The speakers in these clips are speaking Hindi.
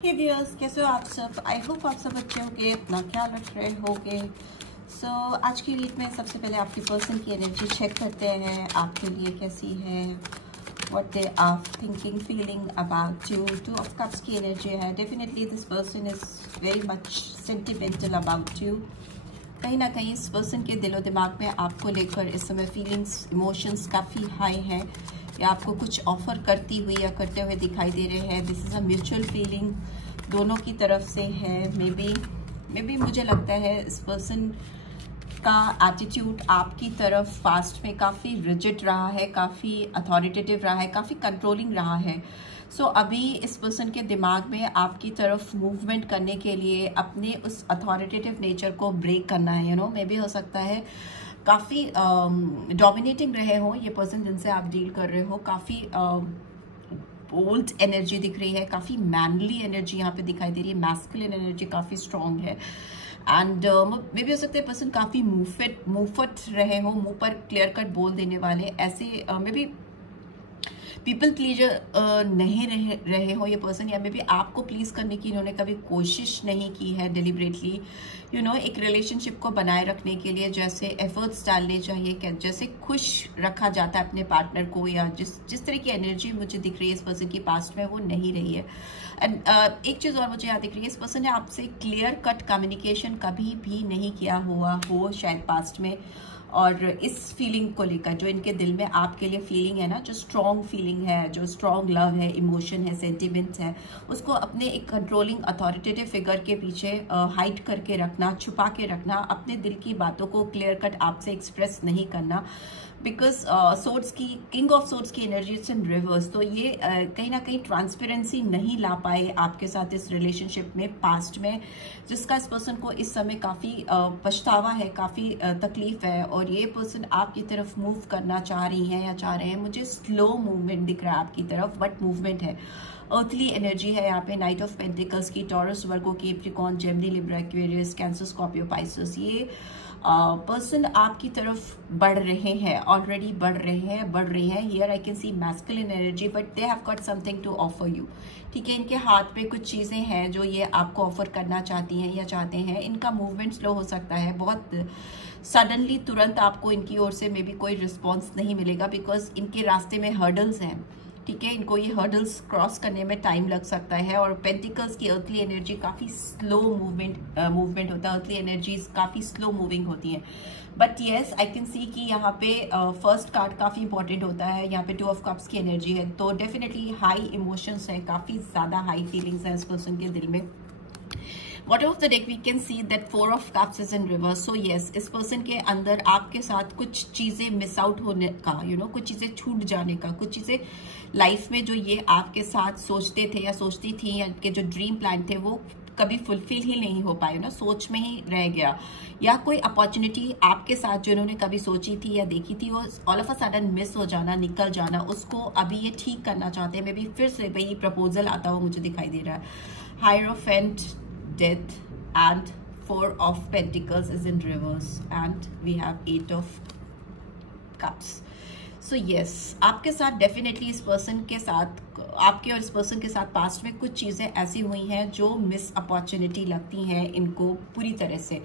हे व्यूअर्स, कैसे हो आप सब। आई होप आप सब अच्छे होंगे, अपना ख्याल रख रहे होंगे। सो आज की रीड में सबसे पहले आपकी पर्सन की एनर्जी चेक करते हैं, आपके लिए कैसी है, what they are thinking feeling about you. 2 of cups की एनर्जी है। Definitely this person is very much sentimental about you. कहीं ना कहीं इस पर्सन के दिलो दिमाग में आपको लेकर इस समय फीलिंग्स, इमोशंस काफ़ी हाई हैं, या आपको कुछ ऑफर करती हुई या करते हुए दिखाई दे रहे हैं। This is a mutual feeling, दोनों की तरफ से है। मे बी मुझे लगता है इस पर्सन का एटीट्यूड आपकी तरफ पास्ट में काफ़ी रिजिड रहा है, काफ़ी अथॉरिटेटिव रहा है, काफ़ी कंट्रोलिंग रहा है। सो अभी इस पर्सन के दिमाग में आपकी तरफ मूवमेंट करने के लिए अपने उस अथॉरिटेटिव नेचर को ब्रेक करना है। मे बी हो सकता है काफ़ी डोमिनेटिंग रहे हो ये पर्सन जिनसे आप डील कर रहे हो। काफ़ी बोल्ड एनर्जी दिख रही है, काफ़ी मैनली एनर्जी यहाँ पे दिखाई दे रही है, मैस्कुलिन एनर्जी काफ़ी स्ट्रांग है। एंड मे भी हो सकता है पर्सन काफ़ी मुंहफट रहे हो, मुंह पर क्लियर कट बोल देने वाले, ऐसे मे बी पीपल प्लीजर नहीं रहे हो ये पर्सन, या मे बी आपको प्लीज करने की इन्होंने कभी कोशिश नहीं की है डिलिबरेटली। एक रिलेशनशिप को बनाए रखने के लिए जैसे एफर्ट्स डालने चाहिए, जैसे खुश रखा जाता है अपने पार्टनर को, या जिस तरह की एनर्जी मुझे दिख रही है इस पर्सन की पास्ट में, वो नहीं रही है। एंड एक चीज़ और मुझे यहाँ दिख रही है, इस पर्सन ने आपसे क्लियर कट कम्युनिकेशन कभी भी नहीं किया हुआ हो शायद पास्ट में। और इस फीलिंग को लेकर जो इनके दिल में आपके लिए फीलिंग है ना, जो स्ट्रॉन्ग फीलिंग है, जो स्ट्रॉन्ग लव है, इमोशन है, सेंटिमेंट्स है, उसको अपने एक कंट्रोलिंग अथॉरिटेटिव फिगर के पीछे हाइड करके रखना, छुपा के रखना, अपने दिल की बातों को क्लियर कट आपसे एक्सप्रेस नहीं करना। बिकॉज सोर्ड्स की, किंग ऑफ सोर्ड्स की एनर्जी इट्स इन रिवर्स, तो ये कहीं ना कहीं ट्रांसपेरेंसी नहीं ला पाए आपके साथ इस रिलेशनशिप में पास्ट में, जिसका इस पर्सन को इस समय काफ़ी पछतावा है, काफ़ी तकलीफ है। और ये पर्सन आपकी तरफ मूव करना चाह रही हैं या चाह रहे हैं, मुझे स्लो मूवमेंट दिख रहा है आपकी तरफ, बट मूवमेंट है। अर्थली एनर्जी है यहाँ पे, नाइट ऑफ पेंटिकल्स की, Taurus, Virgo, Capricorn, Gemini, Libra, Aquarius, Cancer, Scorpio, Pisces. ये पर्सन आपकी तरफ बढ़ रहे हैं, ऑलरेडी बढ़ रही हैं। Here I can see masculine energy, but they have got something to offer you. ठीक है, इनके हाथ पे कुछ चीज़ें हैं जो ये आपको ऑफर करना चाहती हैं या चाहते हैं। इनका मूवमेंट स्लो हो सकता है, बहुत सडनली तुरंत आपको इनकी ओर से मे बी कोई रिस्पॉन्स नहीं मिलेगा, बिकॉज इनके रास्ते में हर्डल्स हैं। ठीक है, इनको ये हर्डल्स क्रॉस करने में टाइम लग सकता है। और पेंटिकल्स की अर्थली एनर्जी काफ़ी स्लो मूवमेंट होता है, अर्थली एनर्जीज काफ़ी स्लो मूविंग होती हैं। बट येस, आई कैन सी कि यहाँ पे फर्स्ट कार्ड काफ़ी इंपॉर्टेंट होता है। यहाँ पे 2 ऑफ कप्स की एनर्जी है, तो डेफिनेटली हाई इमोशंस हैं, काफ़ी ज़्यादा हाई फीलिंग्स हैं इस पर्सन के दिल में। Bottom of the deck we can see that 4 of cups is in reverse. So yes, इस पर्सन के अंदर आपके साथ कुछ चीज़ें मिस आउट होने का, कुछ चीज़ें छूट जाने का, कुछ चीज़ें लाइफ में जो ये आपके साथ सोचते थे या सोचती थी, या के जो ड्रीम प्लान थे वो कभी फुलफिल ही नहीं हो पाए ना, सोच में ही रह गया। या कोई अपॉर्चुनिटी आपके साथ जो इन्होंने कभी सोची थी या देखी थी, वो all of a sudden miss हो जाना, निकल जाना, उसको अभी ये ठीक करना चाहते हैं। मे बी फिर से वही प्रपोजल आता हुआ मुझे दिखाई दे रहा है। Hierophant, death, and 4 of pentacles is in reverse, and we have 8 of cups. So yes, आपके साथ डेफिनेटली इस पर्सन के साथ, आपके और इस पर्सन के साथ पास्ट में कुछ चीज़ें ऐसी हुई हैं जो मिस अपॉर्चुनिटी लगती हैं इनको पूरी तरह से।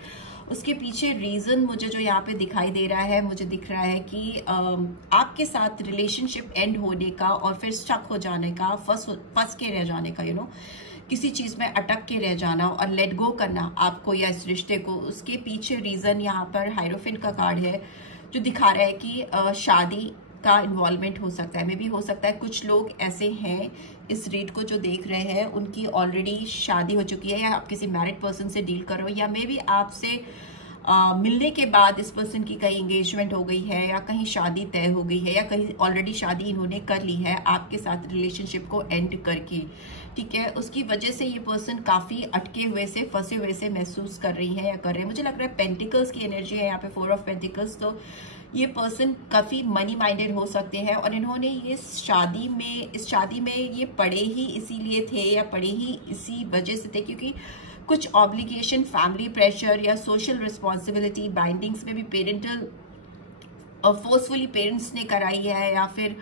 उसके पीछे रीज़न मुझे जो यहाँ पे दिखाई दे रहा है, मुझे दिख रहा है कि आपके साथ रिलेशनशिप एंड होने का और फिर स्टक हो जाने का, फंस के रह जाने का, किसी चीज़ में अटक के रह जाना और लेट गो करना आपको या इस रिश्ते को। उसके पीछे रीज़न यहाँ पर हायरोफेंट का कार्ड है जो दिखा रहा है कि शादी का इन्वॉल्वमेंट हो सकता है। मे भी हो सकता है कुछ लोग ऐसे हैं इस रीड को जो देख रहे हैं, उनकी ऑलरेडी शादी हो चुकी है, या आप किसी मैरिड पर्सन से डील कर रहे हो, या मे भी आपसे मिलने के बाद इस पर्सन की कहीं एंगेजमेंट हो गई है, या कहीं शादी तय हो गई है, या कहीं ऑलरेडी शादी इन्होंने कर ली है आपके साथ रिलेशनशिप को एंड करके। ठीक है, उसकी वजह से ये पर्सन काफ़ी अटके हुए से, फंसे हुए से महसूस कर रही है या कर रहे हैं। मुझे लग रहा है पेंटिकल्स की एनर्जी है यहाँ पे, 4 ऑफ पेंटिकल्स, तो ये पर्सन काफ़ी मनी माइंडेड हो सकते हैं। और इन्होंने इस शादी में ये पड़े ही इसीलिए थे, या पड़े ही इसी वजह से थे क्योंकि कुछ ऑब्लिगेशन, फैमिली प्रेशर या सोशल रिस्पॉन्सिबिलिटी, बाइंडिंग्स में भी पेरेंटल फोर्सफुली पेरेंट्स ने कराई है, या फिर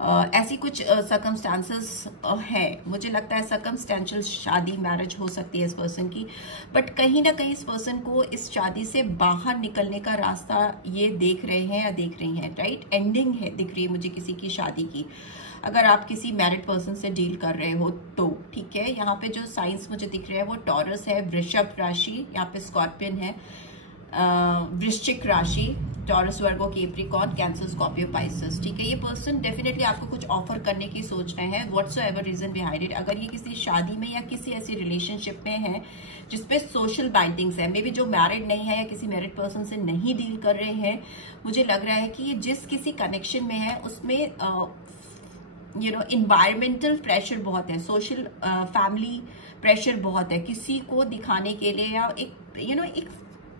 ऐसी कुछ सर्कमस्टांसेस है। मुझे लगता है सर्कमस्टेंशियल शादी मैरिज हो सकती है इस पर्सन की, बट कहीं ना कहीं इस पर्सन को इस शादी से बाहर निकलने का रास्ता ये देख रहे हैं या देख रही हैं, राइट। एंडिंग है दिख रही है मुझे किसी की शादी की, अगर आप किसी मैरिड पर्सन से डील कर रहे हो तो, ठीक है। यहाँ पे जो साइंस मुझे दिख रहे हैं वो टॉरस है, वृषभ राशि, यहाँ पे स्कॉर्पियन है, वृश्चिक राशि, taurus, Virgo, Capricorn, cancer, Scorpio, Pisces, ठीक है। ये पर्सन डेफिनेटली आपको कुछ ऑफर करने की सोच रहे हैं, व्हाट्सोएवर रीजन बिहाइंड इट। अगर ये किसी शादी में या किसी ऐसी रिलेशनशिप में है जिसपे सोशल बाइंडिंग्स है, मे बी जो मैरिड नहीं है या किसी मैरिड पर्सन से नहीं डील कर रहे हैं, मुझे लग रहा है कि ये जिस किसी कनेक्शन में है उसमें इन्वायरमेंटल प्रेशर बहुत है, सोशल फैमिली प्रेशर बहुत है किसी को दिखाने के लिए, या एक एक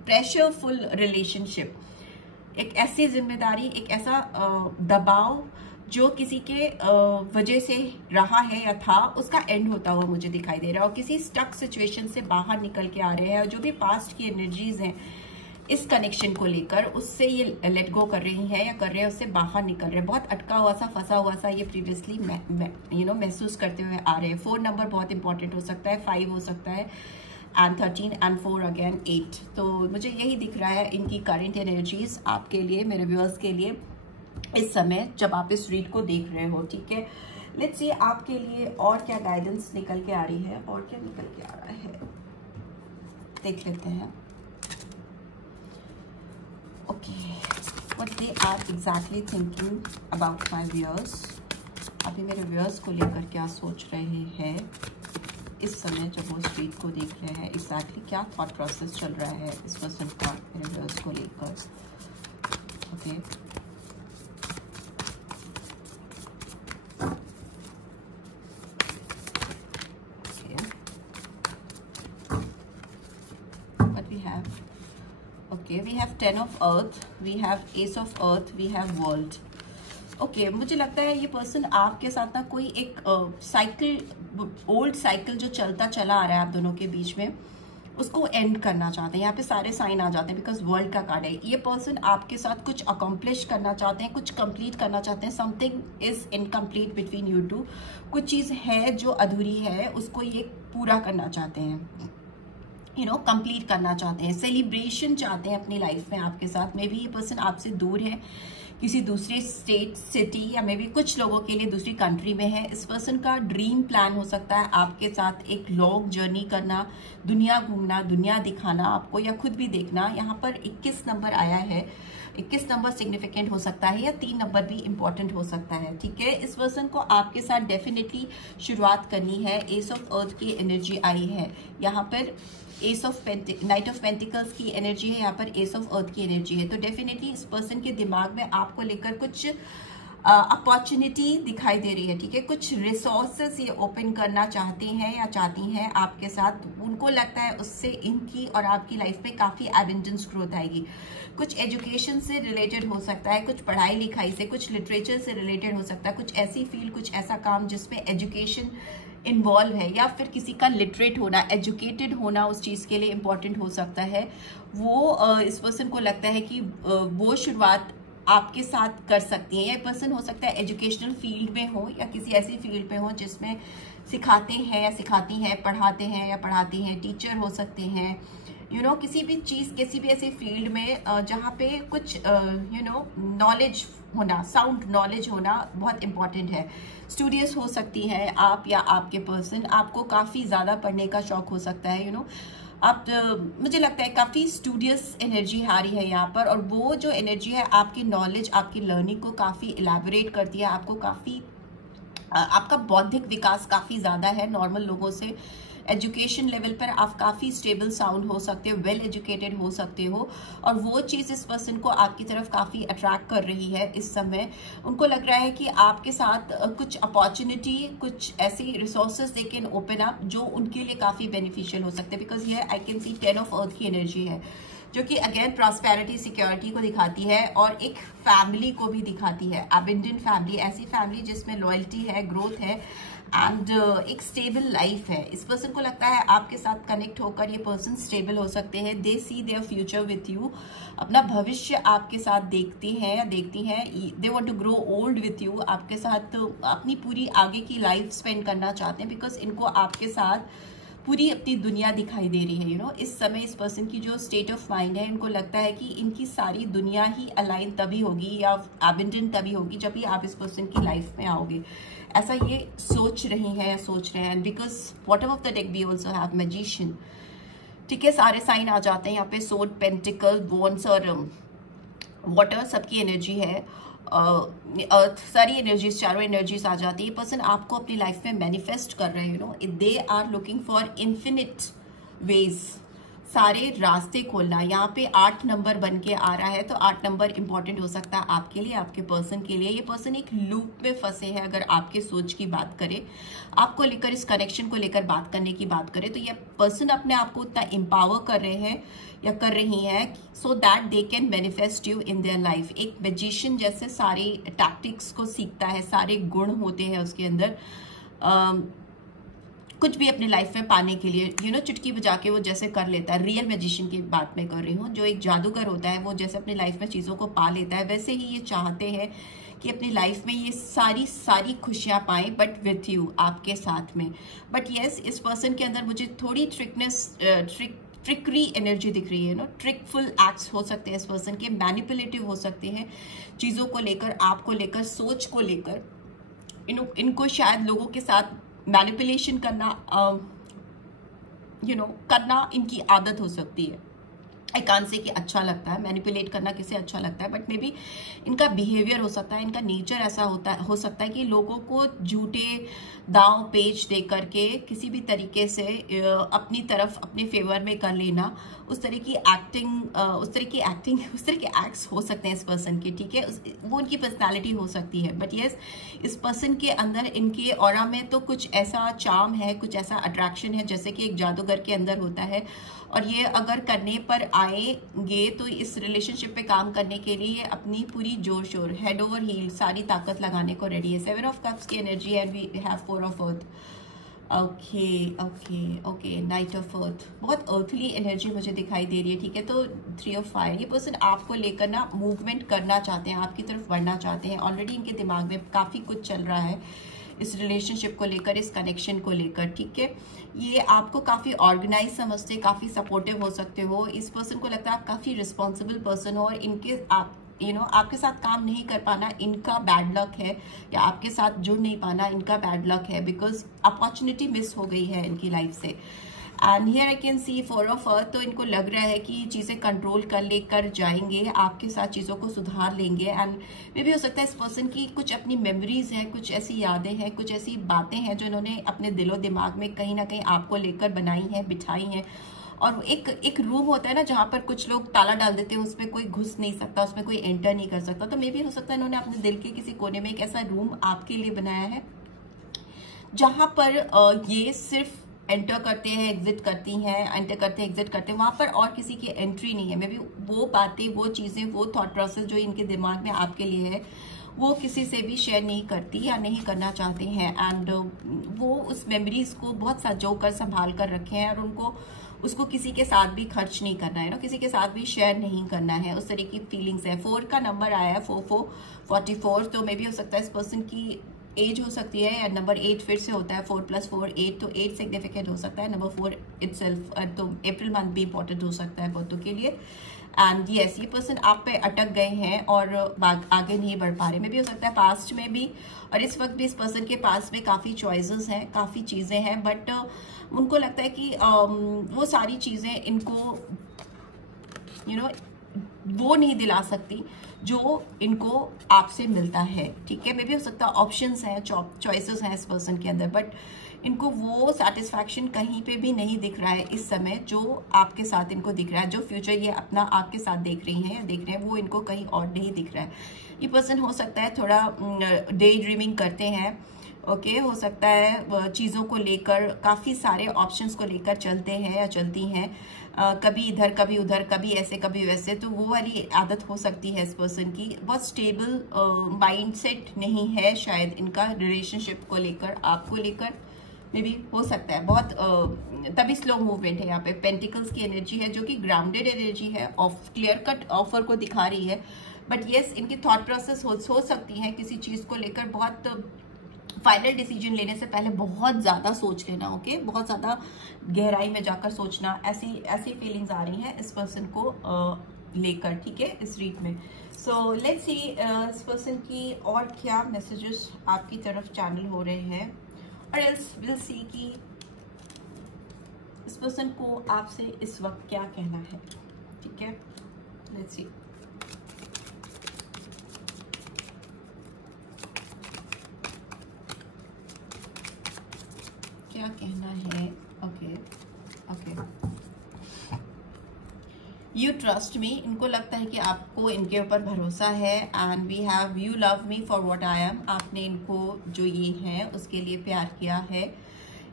प्रेशरफुल रिलेशनशिप, एक ऐसी जिम्मेदारी, एक ऐसा दबाव जो किसी के वजह से रहा है या था, उसका एंड होता हुआ मुझे दिखाई दे रहा है, और किसी स्टक सिचुएशन से बाहर निकल के आ रहे हैं, और जो भी पास्ट की एनर्जीज हैं इस कनेक्शन को लेकर, उससे ये लेट गो कर रही हैं या कर रहे हैं, उससे बाहर निकल रहे हैं। बहुत अटका हुआ सा, फंसा हुआ सा ये प्रीवियसली महसूस करते हुए आ रहे हैं। 4 नंबर बहुत इंपॉर्टेंट हो सकता है, 5 हो सकता है, एंड 13 एंड 4 अगेन 8। तो मुझे यही दिख रहा है इनकी करंट एनर्जीज आपके लिए, मेरे व्यूअर्स के लिए इस समय जब आप इस रीड को देख रहे हो, ठीक है। लेट्स सी आपके लिए और क्या गाइडेंस निकल के आ रही है, और क्या निकल के आ रहा है, देख लेते हैं। Okay, what they are exactly thinking about my viewers. अभी मेरे व्यूअर्स को लेकर क्या सोच रहे हैं इस समय जब वो इस रीड को देख रहे हैं, एग्जैक्टली क्या थॉट प्रोसेस चल रहा है इस पर्सन का मेरे व्यूअर्स को लेकर। Okay, what we have, okay, we have 10 of earth, we have ace of earth, we have world। Okay, मुझे लगता है ये पर्सन आपके साथ ना कोई एक साइकिल, ओल्ड साइकिल जो चलता चला आ रहा है आप दोनों के बीच में, उसको एंड करना चाहते हैं। यहाँ पे सारे साइन आ जाते हैं बिकॉज वर्ल्ड का कार्ड है। ये पर्सन आपके साथ कुछ अकम्प्लिश करना चाहते हैं, कुछ कंप्लीट करना चाहते हैं। Something is incomplete between you two, कुछ चीज़ है जो अधूरी है, उसको ये पूरा करना चाहते हैं, कंप्लीट करना चाहते हैं। सेलिब्रेशन चाहते हैं अपनी लाइफ में आपके साथ। मे बी ये पर्सन आपसे दूर है, किसी दूसरे स्टेट, सिटी, या मे बी कुछ लोगों के लिए दूसरी कंट्री में है। इस पर्सन का ड्रीम प्लान हो सकता है आपके साथ एक लॉन्ग जर्नी करना, दुनिया घूमना, दुनिया दिखाना आपको, या खुद भी देखना। यहाँ पर 21 नंबर आया है, 21 नंबर सिग्निफिकेंट हो सकता है, या 3 नंबर भी इंपॉर्टेंट हो सकता है, ठीक है। इस पर्सन को आपके साथ डेफिनेटली शुरुआत करनी है। एस ऑफ अर्थ की एनर्जी आई है यहाँ पर, S of night of pentacles की एनर्जी है यहाँ पर, एस ऑफ अर्थ की एनर्जी है। तो डेफिनेटली इस पर्सन के दिमाग में आपको लेकर कुछ अपॉर्चुनिटी दिखाई दे रही है, ठीक है। कुछ रिसोर्सेस ये ओपन करना चाहते हैं या चाहती हैं आपके साथ। उनको लगता है उससे इनकी और आपकी लाइफ में काफ़ी एबंडेंस ग्रोथ आएगी। कुछ एजुकेशन से रिलेटेड हो सकता है, कुछ पढ़ाई लिखाई से, कुछ लिटरेचर से रिलेटेड हो सकता है, कुछ ऐसी फील्ड, कुछ ऐसा काम जिसमें एजुकेशन इन्वॉल्व है, या फिर किसी का लिटरेट होना, एजुकेटेड होना उस चीज़ के लिए इम्पॉर्टेंट हो सकता है। वो इस पर्सन को लगता है कि वो शुरुआत आपके साथ कर सकती है। या पर्सन हो सकता है एजुकेशनल फील्ड में हो, या किसी ऐसी फील्ड में हो जिसमें सिखाते हैं या सिखाती हैं, पढ़ाते हैं या पढ़ाती हैं, टीचर हो सकते हैं, किसी भी चीज़, किसी भी ऐसी फील्ड में जहाँ पे कुछ नॉलेज होना, साउंड नॉलेज होना बहुत इंपॉर्टेंट है। स्टूडियस हो सकती हैं आप या आपके पर्सन, आपको काफ़ी ज़्यादा पढ़ने का शौक हो सकता है, आप मुझे लगता है काफ़ी स्टूडियस एनर्जी आ रही है यहाँ पर। और वो जो एनर्जी है आपकी नॉलेज, आपकी लर्निंग को काफ़ी इलेबोरेट करती है, आपको काफ़ी, आपका बौद्धिक विकास काफ़ी ज़्यादा है नॉर्मल लोगों से। एजुकेशन लेवल पर आप काफ़ी स्टेबल साउंड हो सकते हो, वेल एजुकेटेड हो सकते हो, और वो चीज़ इस पर्सन को आपकी तरफ काफ़ी अट्रैक्ट कर रही है इस समय। उनको लग रहा है कि आपके साथ कुछ अपॉर्चुनिटी, कुछ ऐसी resources they can open up जो उनके लिए काफ़ी बेनिफिशियल हो सकते हैं। बिकॉज ये आई कैन सी 10 ऑफ अर्थ की एनर्जी है, जो कि अगेन प्रॉस्पेरिटी, सिक्योरिटी को दिखाती है, और एक फैमिली को भी दिखाती है, अबंडेंट फैमिली, ऐसी फैमिली जिसमें लॉयल्टी है, ग्रोथ है, एंड एक स्टेबल लाइफ है। इस पर्सन को लगता है आपके साथ कनेक्ट होकर ये पर्सन स्टेबल हो सकते हैं। They see their future with you, अपना भविष्य आपके साथ देखती हैं या देखती हैं। They want to grow old with you, आपके साथ अपनी पूरी आगे की लाइफ स्पेंड करना चाहते हैं, बिकॉज इनको आपके साथ पूरी अपनी दुनिया दिखाई दे रही है। यू नो, इस समय इस पर्सन की जो स्टेट ऑफ माइंड है, इनको लगता है कि इनकी सारी दुनिया ही अलाइन तभी होगी या एबंडेंट तभी होगी जब भी आप इस पर्सन की लाइफ में आओगे। ऐसा ये सोच रही हैं या सोच रहे हैं। Because whatever of the deck we also have magician, ठीक है, सारे साइन आ जाते हैं यहाँ पे। सोर्ड, पेंटिकल, वॉन्ड्स और वाटर, सबकी एनर्जी है। अर्थ, सारी एनर्जीज, चारों एनर्जीज आ जाती है। ये पर्सन आपको अपनी लाइफ में मैनिफेस्ट कर रहे हैं। You know, they are looking for infinite ways, सारे रास्ते खोलना। यहाँ पे 8 नंबर बन के आ रहा है, तो 8 नंबर इंपॉर्टेंट हो सकता है आपके लिए, आपके पर्सन के लिए। ये पर्सन एक लूप में फंसे हैं। अगर आपके सोच की बात करें, आपको लेकर, इस कनेक्शन को लेकर बात करने की बात करें, तो ये पर्सन अपने आप को उतना एम्पावर कर रहे हैं या कर रही हैं so that they can manifest you in their life. एक मैजिशियन जैसे सारे टैक्टिक्स को सीखता है, सारे गुण होते हैं उसके अंदर, कुछ भी अपनी लाइफ में पाने के लिए, यू नो, चुटकी बजा के वो जैसे कर लेता है। रियल मैजिशियन की बात मैं कर रही हूँ। जो एक जादूगर होता है, वो जैसे अपनी लाइफ में चीज़ों को पा लेता है, वैसे ही ये चाहते हैं कि अपनी लाइफ में ये सारी खुशियाँ पाएं, बट विथ यू, आपके साथ में। बट येस, इस पर्सन के अंदर मुझे थोड़ी ट्रिकरी एनर्जी दिख रही है। नो, ट्रिकफुल एक्ट्स हो सकते हैं इस पर्सन के, मैनिपुलेटिव हो सकते हैं चीज़ों को लेकर, आपको लेकर, सोच को लेकर। इनको शायद लोगों के साथ मैनिपुलेशन करना, करना इनकी आदत हो सकती है। आई कांट से कि अच्छा लगता है, मैनिपुलेट करना किसे अच्छा लगता है, बट मे बी इनका बिहेवियर हो सकता है, इनका नेचर ऐसा हो सकता है कि लोगों को झूठे दांव पेच दे करके किसी भी तरीके से अपनी तरफ, अपने फेवर में कर लेना, उस तरह की एक्ट्स हो सकते हैं इस पर्सन के, ठीक है। वो उनकी पर्सनालिटी हो सकती है। बट येस, इस पर्सन के अंदर, इनके ऑरा में तो कुछ ऐसा चार्म है, कुछ ऐसा अट्रैक्शन है जैसे कि एक जादूगर के अंदर होता है। और ये अगर करने पर आएंगे तो इस रिलेशनशिप पे काम करने के लिए ये अपनी पूरी जोर शोर, हेड ओवर हील, सारी ताकत लगाने को रेडी है। 7 ऑफ कप्स की energy and we have 4 of earth. Okay, knight of earth, बहुत अर्थली एनर्जी मुझे दिखाई दे रही है, ठीक है। तो 3 ऑफ फायर, ये पर्सन आपको लेकर ना मूवमेंट करना चाहते हैं, आपकी तरफ बढ़ना चाहते हैं। ऑलरेडी इनके दिमाग में काफ़ी कुछ चल रहा है इस रिलेशनशिप को लेकर, इस कनेक्शन को लेकर, ठीक है। ये आपको काफ़ी ऑर्गेनाइज समझते, काफ़ी सपोर्टिव हो सकते हो। इस पर्सन को लगता है आप काफ़ी रिस्पॉन्सिबल पर्सन हो, और इनके आपके साथ काम नहीं कर पाना इनका बैड लक है, या आपके साथ जुड़ नहीं पाना इनका बैड लक है, बिकॉज अपॉर्चुनिटी मिस हो गई है इनकी लाइफ से। And here I can C 4 of अर्थ, तो इनको लग रहा है कि चीज़ें कंट्रोल कर लेकर जाएंगे, आपके साथ चीज़ों को सुधार लेंगे। एंड मे भी हो सकता है इस पर्सन की कुछ अपनी मेमोरीज हैं, कुछ ऐसी यादें हैं, कुछ ऐसी बातें हैं जो इन्होंने अपने दिलो दिमाग में कहीं ना कहीं आपको लेकर बनाई हैं, बिठाई हैं। और एक रूम होता है ना जहाँ पर कुछ लोग ताला डाल देते हैं, उसमें कोई घुस नहीं सकता, उसमें कोई एंटर नहीं कर सकता। तो मे भी हो सकता है इन्होंने अपने दिल के किसी कोने में एक ऐसा रूम आपके लिए बनाया है जहाँ पर ये सिर्फ एंटर करते हैं, एग्जिट करती हैं, एंटर करते हैं, एग्जिट करते हैं, वहाँ पर और किसी की एंट्री नहीं है। मे बी वो बातें, वो चीज़ें, वो थॉट प्रोसेस जो इनके दिमाग में आपके लिए है, वो किसी से भी शेयर नहीं करती या नहीं करना चाहते हैं। एंड वो उस मेमोरीज को बहुत संजो कर, संभाल कर रखे हैं, और उसको किसी के साथ भी खर्च नहीं करना है, किसी के साथ भी शेयर नहीं करना है, उस तरह की फीलिंग्स है। 4 का नंबर आया है, 44, तो मे भी हो सकता है इस पर्सन की एज हो सकती है, या नंबर 8 फिर से होता है, 4 + 4 8, तो 8 सिग्निफिकेंट हो सकता है। नंबर 4 इटसेल्फ, तो अप्रैल मंथ भी इंपॉर्टेंट हो सकता है बहुतों के लिए। एंड यस, ये पर्सन आप पे अटक गए हैं और आगे नहीं बढ़ पा रहे। में भी हो सकता है पास्ट में भी, और इस वक्त भी इस पर्सन के पास में काफ़ी चॉइसेस हैं, काफ़ी चीज़ें हैं, बट उनको लगता है कि वो सारी चीज़ें इनको वो नहीं दिला सकती जो इनको आपसे मिलता है, ठीक है। मे भी हो सकता है ऑप्शंस हैं, चॉइसेस हैं इस पर्सन के अंदर, बट इनको वो सेटिस्फैक्शन कहीं पे भी नहीं दिख रहा है इस समय जो आपके साथ इनको दिख रहा है। जो फ्यूचर ये अपना आपके साथ देख रही हैं या देख रहे हैं, वो इनको कहीं और नहीं दिख रहा है। ये पर्सन हो सकता है थोड़ा डे ड्रीमिंग करते हैं, ओके हो सकता है चीज़ों को लेकर काफ़ी सारे ऑप्शंस को लेकर चलते हैं या चलती हैं, कभी इधर कभी उधर, कभी ऐसे कभी वैसे, तो वो वाली आदत हो सकती है इस पर्सन की। बहुत स्टेबल माइंडसेट नहीं है शायद इनका रिलेशनशिप को लेकर, आपको लेकर मे बी हो सकता है। बहुत तभी स्लो मूवमेंट है यहाँ पे। पेंटिकल्स की एनर्जी है जो कि ग्राउंडेड एनर्जी है, ऑफ क्लियर कट ऑफर को दिखा रही है। बट येस, इनकी थॉट प्रोसेस हो सकती है किसी चीज़ को लेकर बहुत फाइनल डिसीजन लेने से पहले बहुत ज़्यादा सोच लेना। ओके, बहुत ज़्यादा गहराई में जाकर सोचना, ऐसी फीलिंग्स आ रही हैं इस पर्सन को लेकर, ठीक है, इस रीड में। सो लेट्स सी इस पर्सन की और क्या मैसेजेस आपकी तरफ चैनल हो रहे हैं, और एल्स विल सी कि इस पर्सन को आपसे इस वक्त क्या कहना है, ठीक है। Let's see. क्या कहना है? Okay okay, you trust me, इनको लगता है कि आपको इनके ऊपर भरोसा है। And we have, you love me for what I am, आपने इनको जो ये है उसके लिए प्यार किया है।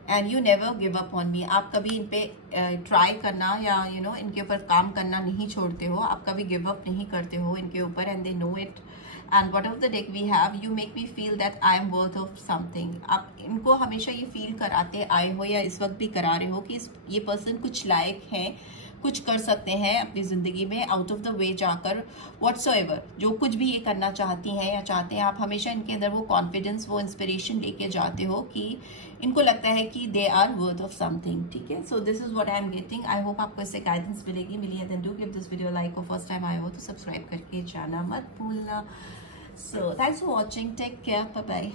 And you never give up on me, आप कभी इन पे ट्राई करना या इनके ऊपर काम करना नहीं छोड़ते हो, आप कभी गिव अप नहीं करते हो इनके ऊपर। And they know it. And what of the deck we have, you make me feel that I am worth of something, आप इनको हमेशा ये फील कराते आए हो या इस वक्त भी करा रहे हो कि ये पर्सन कुछ लायक है, कुछ कर सकते हैं अपनी जिंदगी में, आउट ऑफ द वे जाकर व्हाटसोएवर जो कुछ भी ये करना चाहती हैं या चाहते हैं, आप हमेशा इनके अंदर वो कॉन्फिडेंस, वो इंस्पिरेशन लेके जाते हो कि इनको लगता है कि they are worth of something, ठीक है। So this is what I am getting. I hope आपको इससे गाइडेंस मिली है। Then do give this video like, और फर्स्ट टाइम आए हो तो सब्सक्राइब करके जाना मत भूलना। So thanks for watching, take care, bye bye.